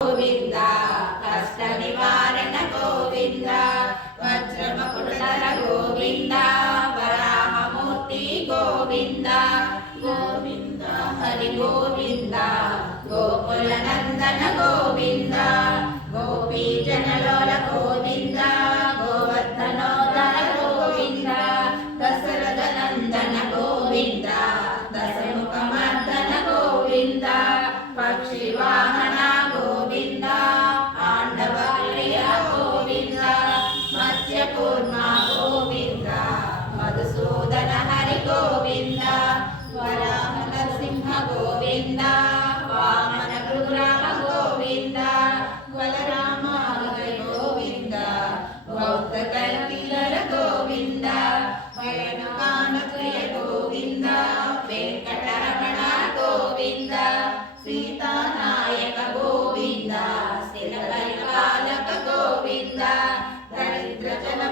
गोविंद कष्ट निवारण गोविंद वज्रमकुटधर गोविंद वराहमूर्ति गोविंद गोविंद हरि गोविंद गोकुल नंदन गोविंद गोपी जनलोल गोविंद गोवर्धनोदर गोविंद दशरथ नंदन गोविंद दशमुखमर्दन गोविंद पक्षी वाहन गोविंद पांडव प्रिय गोविंद मत्स्य कूर्मा गोविंद मधुसूदन हरि गोविंद वराह नरसिंह गोविंद वामन भृगुराम गोविंद बलराम गोविंद बौद्ध कल्किलर गोविंद वयनुकानप्रिय गोविंद वेंकटरमण गोविंद सीतानायक गोविंद स्थिरपरिपालक गोविंद दरिद्र जन